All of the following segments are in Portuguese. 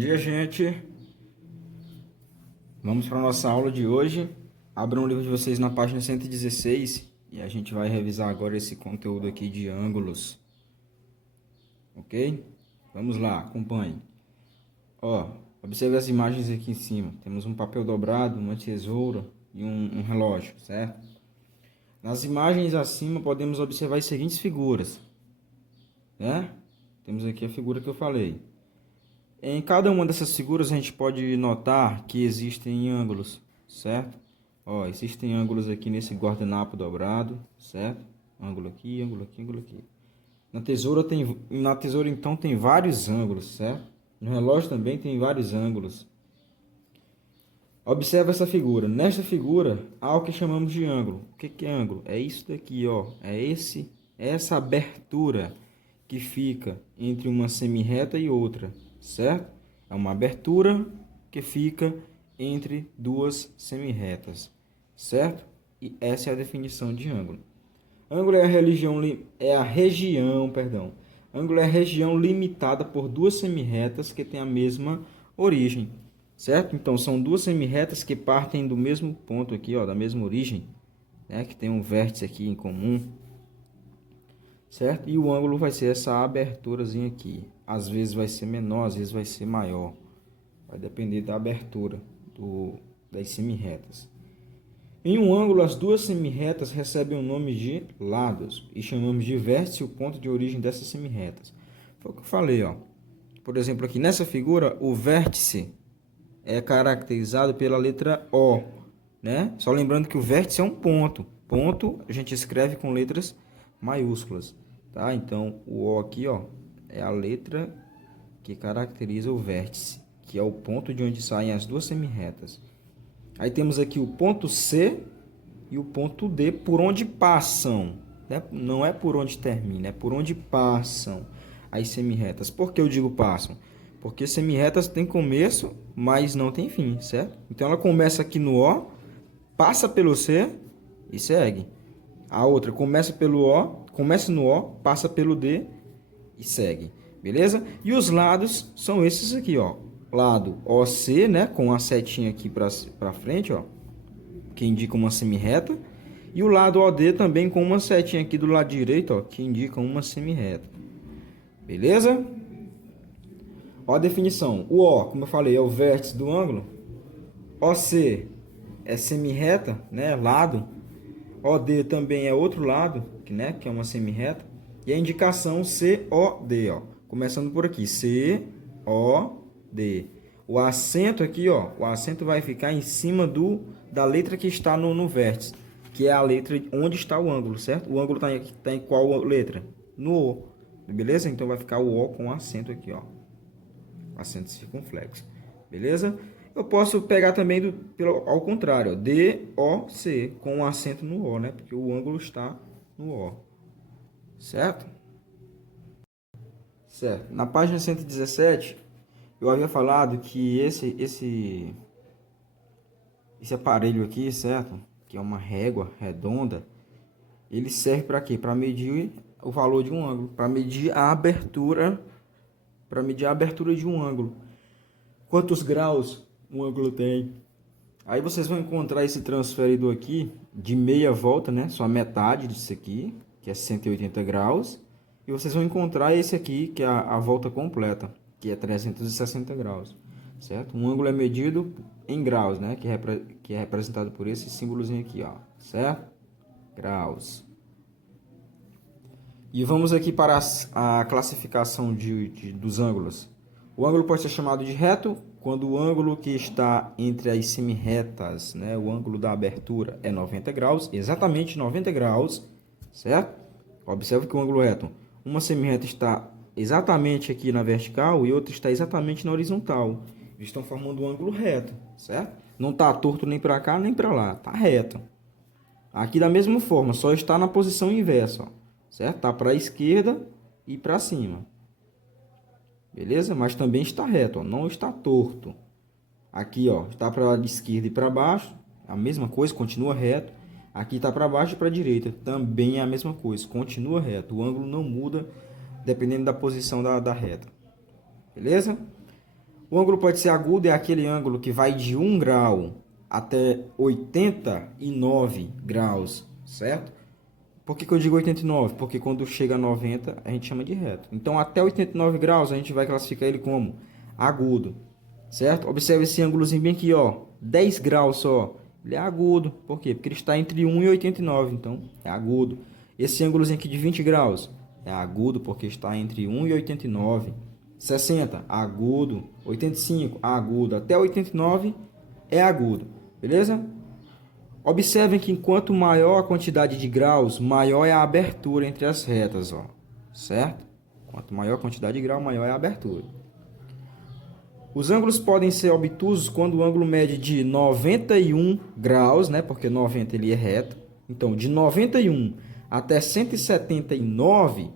dia, gente. Vamos para a nossa aula de hoje. Abram o livro de vocês na página 116 e a gente vai revisar agora esse conteúdo aqui de ângulos. Ok? Vamos lá, acompanhe. Ó, observe as imagens aqui em cima. Temos um papel dobrado, uma tesoura e um relógio, certo? Nas imagens acima podemos observar as seguintes figuras, né? Temos aqui a figura que eu falei. Em cada uma dessas figuras a gente pode notar que existem ângulos, certo? Ó, existem ângulos aqui nesse guardanapo dobrado, certo? Ângulo aqui, ângulo aqui, ângulo aqui. Na tesoura então tem vários ângulos, certo? No relógio também tem vários ângulos. Observe essa figura. Nesta figura há o que chamamos de ângulo. O que é ângulo? É isso daqui, ó. Essa abertura que fica entre uma semirreta e outra, certo? É uma abertura que fica entre duas semirretas, certo? E essa é a definição de ângulo. Ângulo é a Ângulo é a região limitada por duas semirretas que têm a mesma origem, certo? Então são duas semirretas que partem do mesmo ponto aqui, ó, da mesma origem, né? Que tem um vértice aqui em comum, certo? E o ângulo vai ser essa aberturazinha aqui. Às vezes vai ser menor, às vezes vai ser maior. Vai depender da abertura das semirretas. Em um ângulo, as duas semirretas recebem o nome de lados e chamamos de vértice o ponto de origem dessas semirretas. Foi o que eu falei, ó. Por exemplo, aqui nessa figura, o vértice é caracterizado pela letra O, né? Só lembrando que o vértice é um ponto. Ponto a gente escreve com letras maiúsculas, tá? Então, o O aqui, ó, é a letra que caracteriza o vértice, que é o ponto de onde saem as duas semirretas. Aí temos aqui o ponto C e o ponto D, por onde passam, né? Não é por onde termina, é por onde passam as semirretas. Por que eu digo passam? Porque semirretas têm começo, mas não tem fim, certo? Então ela começa aqui no O, passa pelo C e segue. A outra começa no O, passa pelo D e segue, beleza? E os lados são esses aqui, ó. Lado OC, né, com a setinha aqui para frente, ó, que indica uma semirreta, e o lado OD também com uma setinha aqui do lado direito, ó, que indica uma semirreta. Beleza? Ó a definição. O O, como eu falei, é o vértice do ângulo. OC é semirreta, né, lado. OD também é outro lado, né, que é uma semirreta. E a indicação COD, ó, começando por aqui, COD. O acento aqui, ó, o acento vai ficar em cima da letra que está no vértice, que é a letra onde está o ângulo, certo? O ângulo tá em qual letra? No O, beleza? Então vai ficar o O com acento aqui, ó, acento circunflexo, beleza? Eu posso pegar também ao contrário, ó, DOC, com um acento no O, né? Porque o ângulo está no O, certo? Certo. Na página 117, eu havia falado que esse aparelho aqui, certo? Que é uma régua redonda, ele serve para quê? Para medir o valor de um ângulo, para medir a abertura de um ângulo. Quantos graus um ângulo tem? Aí vocês vão encontrar esse transferidor aqui de meia volta, né? Só a metade disso aqui, que é 180 graus. E vocês vão encontrar esse aqui, que é a volta completa, que é 360 graus, certo? Um ângulo é medido em graus, né? Que é representado por esse símbolozinho aqui, ó, certo? Graus. E vamos aqui para a classificação dos ângulos. O ângulo pode ser chamado de reto quando o ângulo que está entre as semirretas, né? O ângulo da abertura é 90 graus, exatamente 90 graus, certo? Observe que o ângulo reto, uma semirreta está exatamente aqui na vertical e outra está exatamente na horizontal. Eles estão formando um ângulo reto, certo? Não está torto nem para cá nem para lá, está reto. Aqui da mesma forma, só está na posição inversa, ó, certo? Está para a esquerda e para cima. Beleza? Mas também está reto, ó, não está torto. Aqui, ó, está para a esquerda e para baixo, a mesma coisa, continua reto. Aqui está para baixo e para a direita, também é a mesma coisa, continua reto. O ângulo não muda dependendo da posição da reta. Beleza? O ângulo pode ser agudo, é aquele ângulo que vai de 1 grau até 89 graus, certo? Por que eu digo 89? Porque quando chega a 90, a gente chama de reto. Então, até 89 graus, a gente vai classificar ele como agudo, certo? Observe esse ângulozinho bem aqui, ó, 10 graus só. Ele é agudo. Por quê? Porque ele está entre 1 e 89, então é agudo. Esse ângulozinho aqui de 20 graus é agudo porque está entre 1 e 89. 60, agudo. 85, agudo. Até 89 é agudo. Beleza? Observem que enquanto maior a quantidade de graus, maior é a abertura entre as retas, ó. Certo? Quanto maior a quantidade de grau, maior é a abertura. Os ângulos podem ser obtusos quando o ângulo mede de 91 graus, né? Porque 90 ele é reto. Então, de 91 até 179,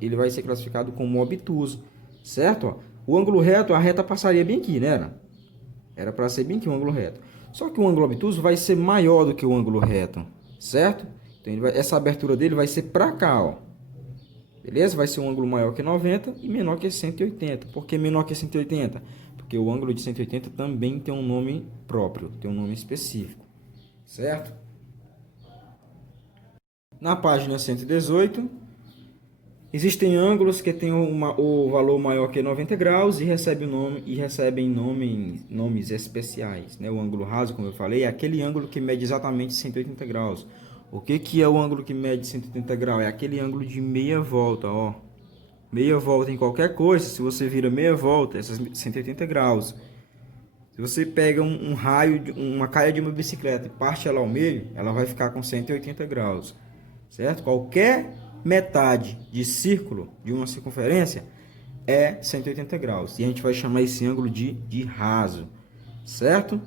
ele vai ser classificado como obtuso, certo? Ó, o ângulo reto, a reta passaria bem aqui, né? Era para ser bem aqui o ângulo reto. Só que o ângulo obtuso vai ser maior do que o ângulo reto, certo? Então, essa abertura dele vai ser para cá, ó. Beleza? Vai ser um ângulo maior que 90 e menor que 180. Por que menor que 180? Porque o ângulo de 180 também tem um nome próprio, tem um nome específico, certo? Na página 118, existem ângulos que têm o valor maior que 90 graus e recebem nomes especiais, né? O ângulo raso, como eu falei, é aquele ângulo que mede exatamente 180 graus. O que é o ângulo que mede 180 graus? É aquele ângulo de meia volta, ó. Meia volta em qualquer coisa, se você vira meia volta, é 180 graus. Se você pega um raio, uma caia de uma bicicleta e parte ela ao meio, ela vai ficar com 180 graus, certo? Qualquer metade de círculo, de uma circunferência, é 180 graus. E a gente vai chamar esse ângulo de raso, certo?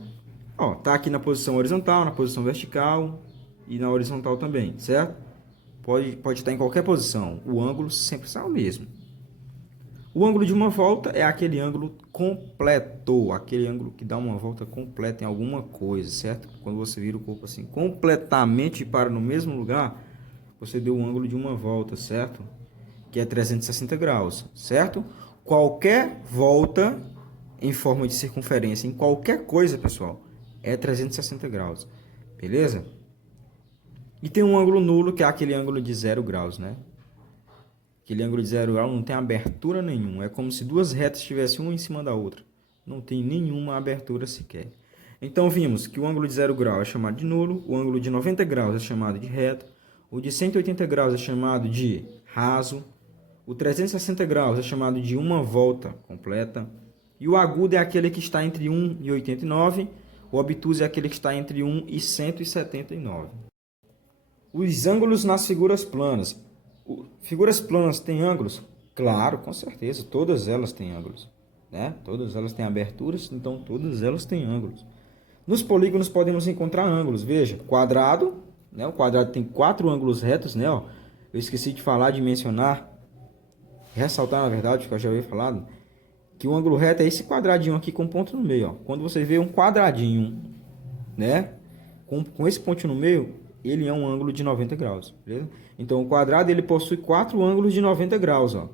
Ó, tá aqui na posição horizontal, na posição vertical e na horizontal também, certo? Pode estar em qualquer posição, o ângulo sempre será o mesmo. O ângulo de uma volta é aquele ângulo completo, aquele ângulo que dá uma volta completa em alguma coisa, certo? Quando você vira o corpo assim completamente e para no mesmo lugar, você deu um ângulo de uma volta, certo? Que é 360 graus, certo? Qualquer volta em forma de circunferência, em qualquer coisa, pessoal, é 360 graus, beleza? E tem um ângulo nulo, que é aquele ângulo de 0 graus, né? Aquele ângulo de 0 graus não tem abertura nenhuma. É como se duas retas estivessem uma em cima da outra. Não tem nenhuma abertura sequer. Então, vimos que o ângulo de 0 graus é chamado de nulo, o ângulo de 90 graus é chamado de reto, o de 180 graus é chamado de raso, o 360 graus é chamado de uma volta completa, e o agudo é aquele que está entre 1 e 89, o obtuso é aquele que está entre 1 e 179. Os ângulos nas figuras planas. Figuras planas têm ângulos? Claro, com certeza, todas elas têm ângulos, né? Todas elas têm aberturas, então todas elas têm ângulos. Nos polígonos podemos encontrar ângulos, veja, quadrado, né? O quadrado tem 4 ângulos retos, né? Ó, eu esqueci de falar, de mencionar, ressaltar na verdade, que eu já havia falado, que o ângulo reto é esse quadradinho aqui com ponto no meio, ó. Quando você vê um quadradinho, né? Com esse ponto no meio, ele é um ângulo de 90 graus, beleza? Então, o quadrado ele possui 4 ângulos de 90 graus, ó.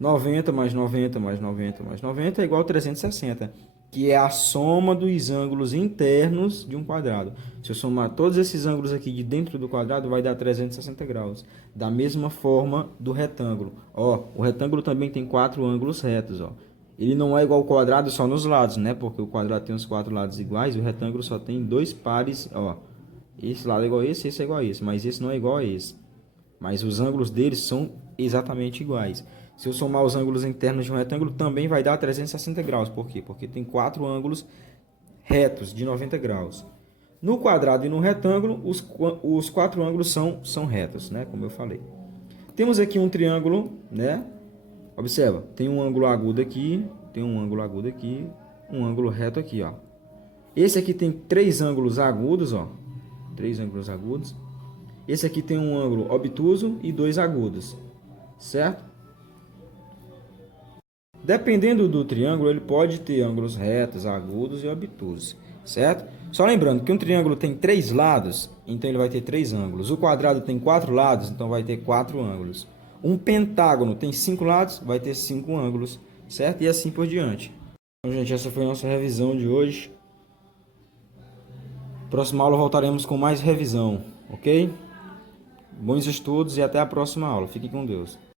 90 mais 90 mais 90 mais 90 é igual a 360, que é a soma dos ângulos internos de um quadrado. Se eu somar todos esses ângulos aqui de dentro do quadrado, vai dar 360 graus. Da mesma forma do retângulo. Ó, o retângulo também tem 4 ângulos retos, ó. Ele não é igual ao quadrado só nos lados, né? Porque o quadrado tem os 4 lados iguais, o retângulo só tem 2 pares, ó. Esse lado é igual a esse é igual a esse, mas esse não é igual a esse. Mas os ângulos deles são exatamente iguais. Se eu somar os ângulos internos de um retângulo, também vai dar 360 graus. Por quê? Porque tem 4 ângulos retos de 90 graus. No quadrado e no retângulo, os 4 ângulos são retos, né? Como eu falei. Temos aqui um triângulo, né? Observa, tem um ângulo agudo aqui, tem um ângulo agudo aqui, um ângulo reto aqui, ó. Esse aqui tem 3 ângulos agudos, ó. 3 ângulos agudos. Esse aqui tem um ângulo obtuso e 2 agudos, certo? Dependendo do triângulo, ele pode ter ângulos retos, agudos e obtusos, certo? Só lembrando que um triângulo tem 3 lados, então ele vai ter 3 ângulos. O quadrado tem 4 lados, então vai ter 4 ângulos. Um pentágono tem 5 lados, vai ter 5 ângulos, certo? E assim por diante. Então, gente, essa foi a nossa revisão de hoje. Próxima aula voltaremos com mais revisão, ok? Bons estudos e até a próxima aula. Fique com Deus.